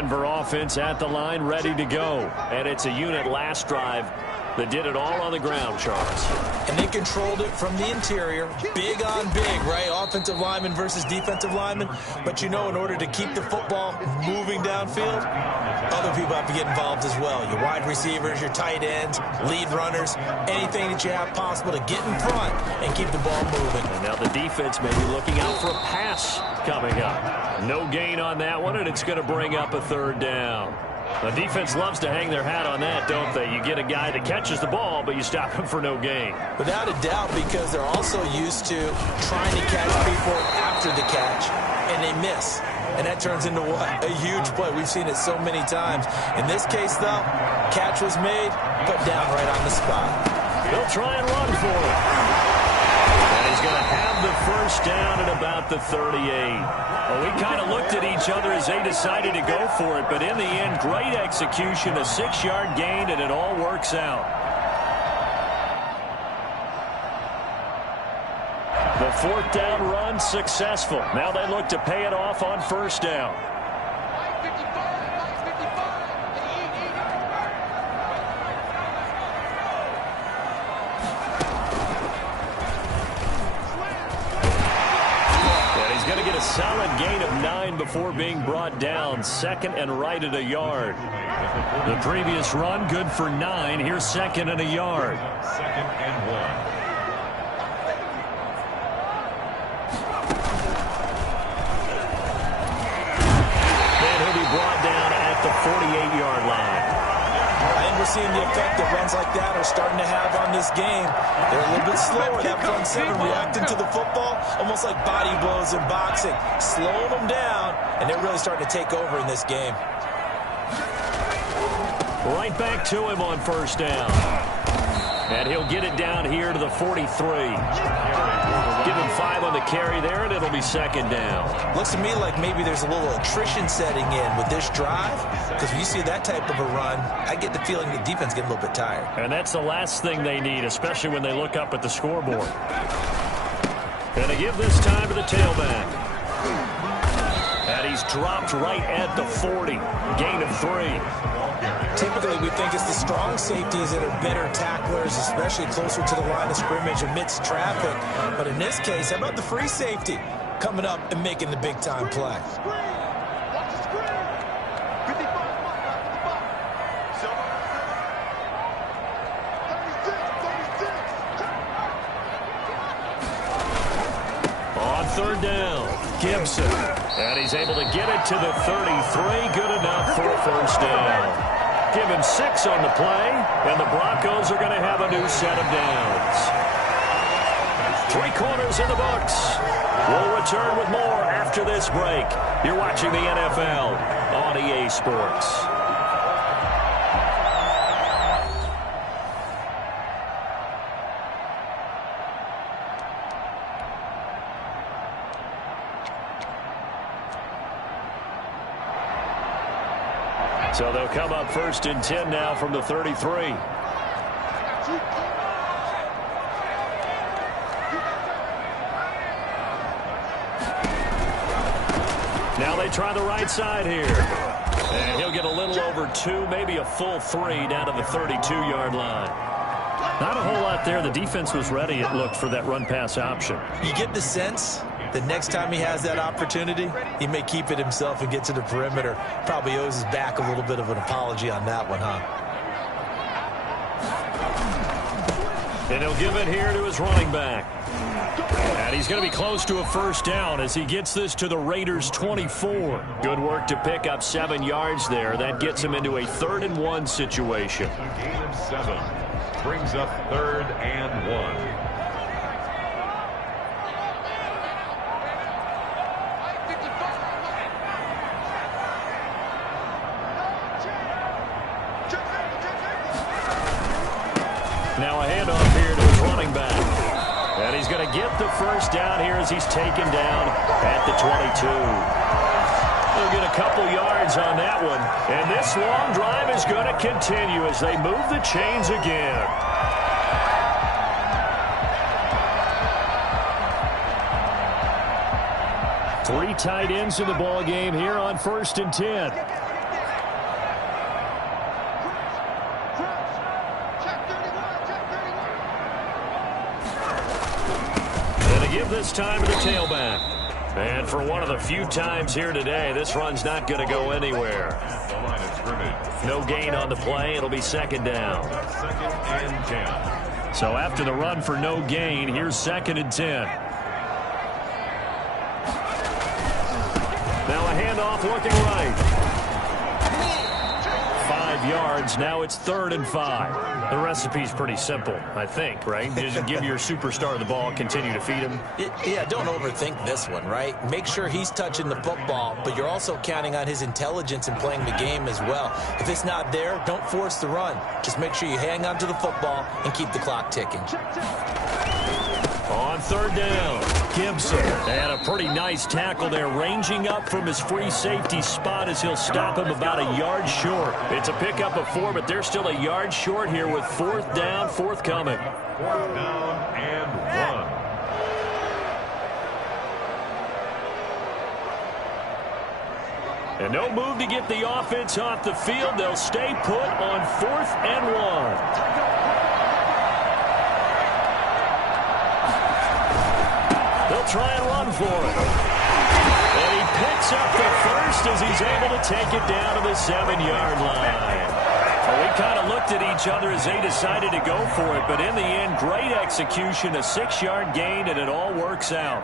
Denver offense at the line, ready to go. And it's a unit last drive that did it all on the ground, Charles. And they controlled it from the interior. Big on big, right? Offensive lineman versus defensive lineman. But, in order to keep the football moving downfield, other people have to get involved as well. Your wide receivers, your tight ends, lead runners, anything that you have possible to get in front and keep the ball moving. And now the defense may be looking out for a pass coming up. No gain on that one, and it's going to bring up a third down. The defense loves to hang their hat on that, don't they? You get a guy that catches the ball, but you stop him for no gain. Without a doubt, because they're also used to trying to catch people after the catch, and they miss. And that turns into what? A huge play. We've seen it so many times. In this case, though, catch was made, put down right on the spot. He'll try and run for it. And he's going to have the first down at about the 38. Well, we kind of looked at each other as they decided to go for it, but in the end, great execution, a 6-yard gain, and it all works out. The fourth down run successful. Now they look to pay it off on first down. Solid gain of 9 before being brought down. Second and right at a yard. The previous run good for 9. Here's second and a yard. Second and 1. And he'll be brought down at the 48-yard line. I think we're seeing the effect that runs like that are starting to have on this game. They're a little bit slower. That front seven reacting to the football, almost like body blows in boxing, slowing them down, and they're really starting to take over in this game. Right back to him on first down. And he'll get it down here to the 43. Give him 5 on the carry there, and it'll be second down. Looks to me like maybe there's a little attrition setting in with this drive, because when you see that type of a run, I get the feeling the defense getting a little bit tired. And that's the last thing they need, especially when they look up at the scoreboard. And they give this time to the tailback. And he's dropped right at the 40. Gain of 3. Typically, we think it's the strong safeties that are better tacklers, especially closer to the line of scrimmage amidst traffic. But in this case, how about the free safety coming up and making the big-time play? On third down, Gibson. And he's able to get it to the 33. Good enough for a first down. Give him 6 on the play, and the Broncos are going to have a new set of downs. 3 quarters in the books. We'll return with more after this break. You're watching the NFL on EA Sports. So they'll come up first and 10 now from the 33. Now they try the right side here. And he'll get a little over 2, maybe a full 3 down to the 32-yard line. Not a whole lot there. The defense was ready, it looked, for that run-pass option. You get the sense the next time he has that opportunity, he may keep it himself and get to the perimeter. Probably owes his back a little bit of an apology on that one, huh? And he'll give it here to his running back. And he's going to be close to a first down as he gets this to the Raiders' 24. Good work to pick up 7 yards there. That gets him into a 3rd and 1 situation. Gain of 7 brings up 3rd and 1. Now a handoff here to his running back. And he's going to get the first down here as he's taken down at the 22. They'll get a couple yards on that one. And this long drive is going to continue as they move the chains again. Three tight ends in the ball game here on 1st and 10. give this time to the tailback. And for one of the few times here today, this run's not going to go anywhere. No gain on the play. It'll be second down. Second and 10. So after the run for no gain, here's second and 10. Now a handoff looking right. 5 yards. Now it's 3rd and 5. The recipe's pretty simple, I think, right? Just give your superstar the ball, continue to feed him. Yeah, don't overthink this one, right? Make sure he's touching the football, but you're also counting on his intelligence in playing the game as well. If it's not there, don't force the run. Just make sure you hang on to the football and keep the clock ticking. On 3rd down, Gibson. And a pretty nice tackle there, ranging up from his free safety spot as he'll stop him about a yard short. It's a pickup of 4, but they're still a yard short here with 4th down, forthcoming. 4th down and 1. And no move to get the offense off the field. They'll stay put on 4th and 1. They'll try and run for it. And he picks up the first as he's able to take it down to the 7-yard line. Well, we kind of looked at each other as they decided to go for it, but in the end, great execution, a 6-yard gain, and it all works out.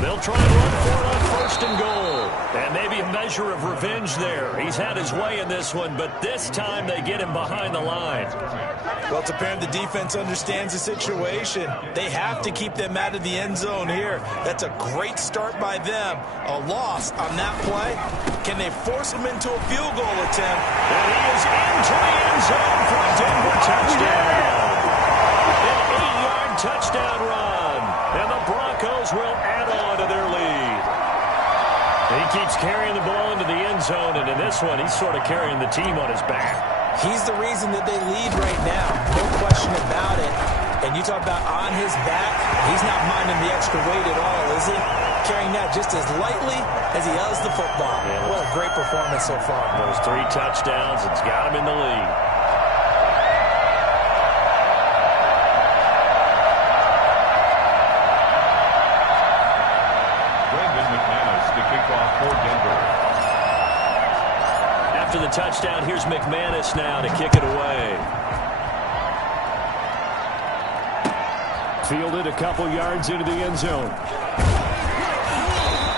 They'll try and run for it on 1st and goal. And maybe a measure of revenge there. He's had his way in this one, but this time they get him behind the line. Well, it's apparent the defense understands the situation. They have to keep them out of the end zone here. That's a great start by them. A loss on that play. Can they force him into a field goal attempt? And he is into the end zone for a Denver touchdown. An 8-yard touchdown run. And the Broncos will add on to their lead. He keeps carrying the ball into the end zone, and in this one, he's sort of carrying the team on his back. He's the reason that they lead right now. No question about it. And you talk about on his back, he's not minding the extra weight at all, is he? Carrying that just as lightly as he does the football. Yeah. What a great performance so far. Those 3 touchdowns, it's got him in the lead. After the touchdown, here's McManus now to kick it away. Fielded a couple yards into the end zone.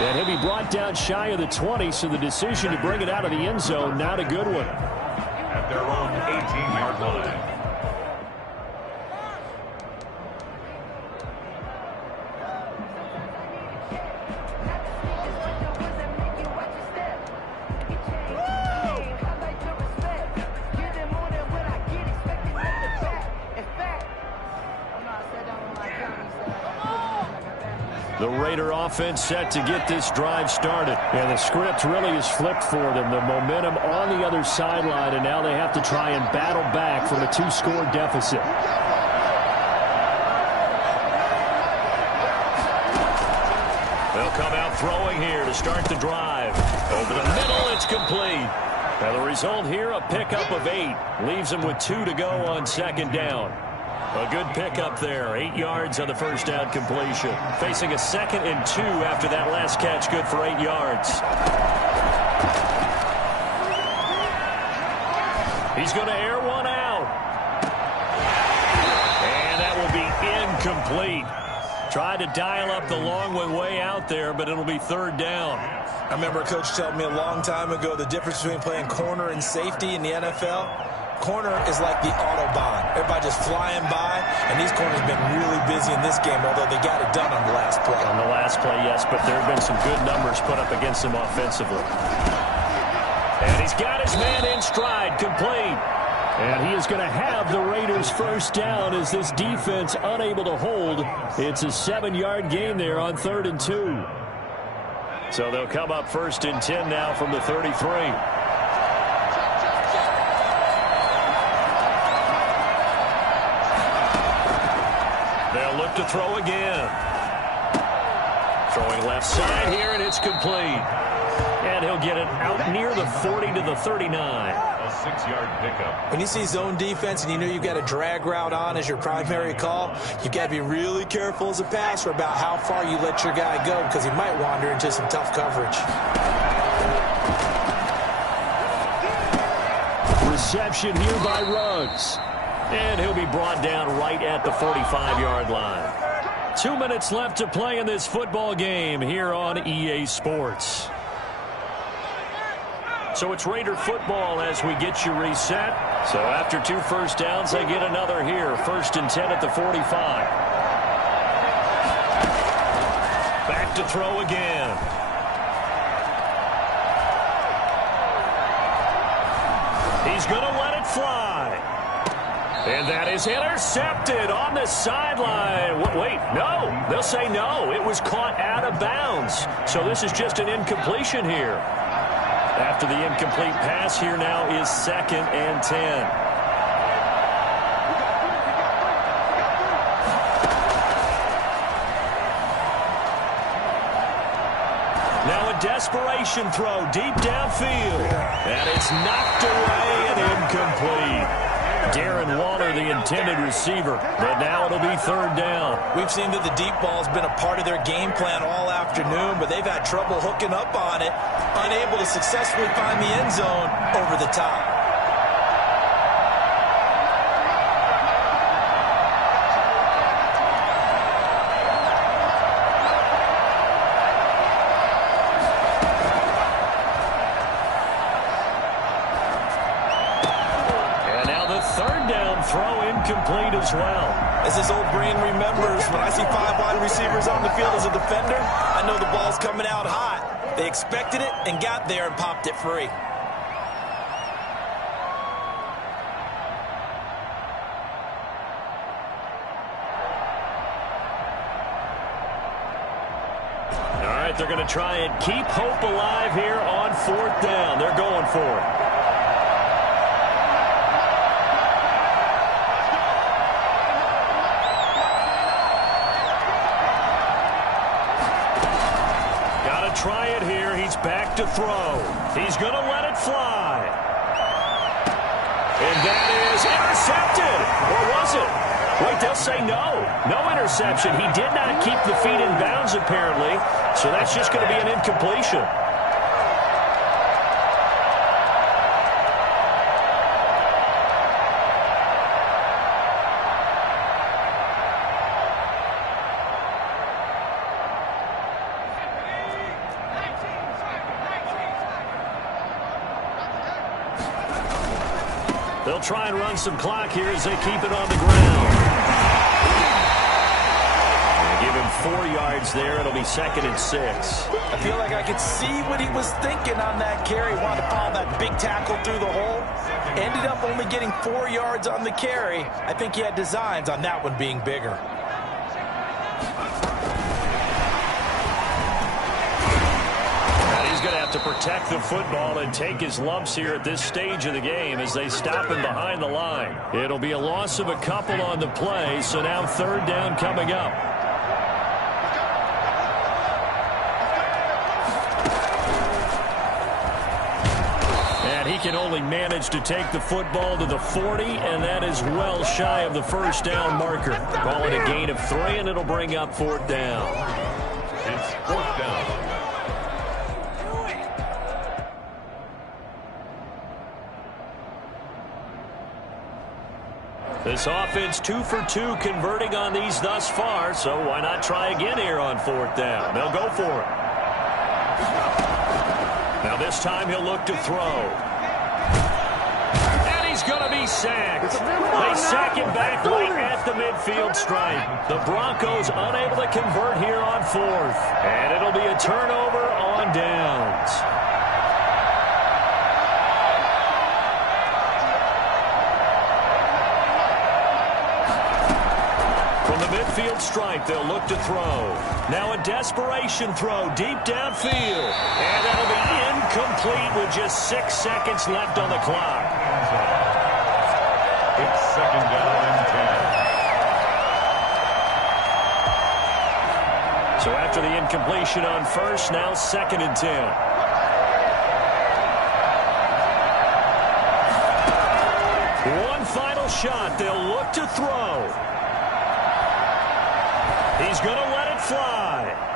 And he'll be brought down shy of the 20, so the decision to bring it out of the end zone, not a good one. At their own 18-yard line. The Raider offense set to get this drive started. And the script really is flipped for them. The momentum on the other sideline, and now they have to try and battle back from a 2-score deficit. They'll come out throwing here to start the drive. Over the middle, it's complete. Now the result here, a pickup of 8. Leaves them with 2 to go on 2nd down. A good pickup there. 8 yards on the first down completion. Facing a 2nd and 2 after that last catch. Good for 8 yards. He's going to air one out. And that will be incomplete. Tried to dial up the long way out there, but it'll be 3rd down. I remember a coach telling me a long time ago the difference between playing corner and safety in the NFL. Corner is like the Autobahn. Everybody just flying by, and these corners have been really busy in this game, although they got it done on the last play. On the last play, yes, but there have been some good numbers put up against them offensively. And he's got his man in stride, complete. And he is going to have the Raiders' first down as this defense unable to hold. It's a 7-yard gain there on 3rd and 2. So they'll come up 1st and 10 now from the 33. They'll look to throw again. Throwing left side here, and it's complete. And he'll get it out near the 40 to the 39. A 6-yard pickup. When you see zone defense and you know you've got a drag route on as your primary call, you've got to be really careful as a passer about how far you let your guy go because he might wander into some tough coverage. Reception here by Ruggs. And he'll be brought down right at the 45-yard line. 2 minutes left to play in this football game here on EA Sports. So it's Raider football as we get you reset. So after 2 first downs, they get another here. 1st and 10 at the 45. Back to throw again. He's going to let it fly. And that is intercepted on the sideline. Wait, no. They'll say no. It was caught out of bounds. So this is just an incompletion here. After the incomplete pass, here now is 2nd and 10. Now a desperation throw deep downfield. And it's knocked away and incomplete. Darren Waller, the intended receiver, but now it'll be 3rd down. We've seen that the deep ball's been a part of their game plan all afternoon, but they've had trouble hooking up on it, unable to successfully find the end zone over the top. Throw incomplete as well. As his old brain remembers, when I see 5 wide receivers on the field as a defender, I know the ball's coming out hot. They expected it and got there and popped it free. All right, they're going to try and keep hope alive here on 4th down. They're going for it. Try it here. He's back to throw. He's going to let it fly. And that is intercepted. Or was it? Wait, they'll say no. No interception. He did not keep the feet in bounds, apparently. So that's just going to be an incompletion. They'll try and run some clock here as they keep it on the ground. Give him 4 yards there. It'll be 2nd and 6. I feel like I could see what he was thinking on that carry. Wanted to follow that big tackle through the hole. Ended up only getting 4 yards on the carry. I think he had designs on that one being bigger. To protect the football and take his lumps here at this stage of the game as they stop him behind the line. It'll be a loss of a couple on the play, so now 3rd down coming up. And he can only manage to take the football to the 40, and that is well shy of the 1st down marker. Call it a gain of 3, and it'll bring up 4th down. It's 4th down. This offense 2 for 2 converting on these thus far, so why not try again here on 4th down? They'll go for it. Now this time he'll look to throw. And he's going to be sacked. They sack him back right at the midfield stripe. The Broncos unable to convert here on 4th. And it'll be a turnover on downs. Midfield stripe, they'll look to throw. Now a desperation throw deep downfield. And that'll be incomplete with just 6 seconds left on the clock. It's 2nd down and 10. So after the incompletion on first, now 2nd and 10. One final shot. They'll look to throw. He's going to let it fly.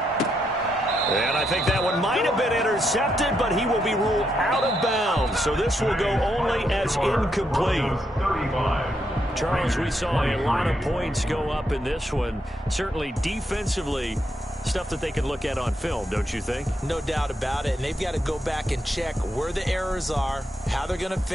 And I think that one might have been intercepted, but he will be ruled out of bounds. So this will go only as incomplete. Charles, we saw a lot of points go up in this one. Certainly defensively, stuff that they can look at on film, don't you think? No doubt about it. And they've got to go back and check where the errors are, how they're going to fix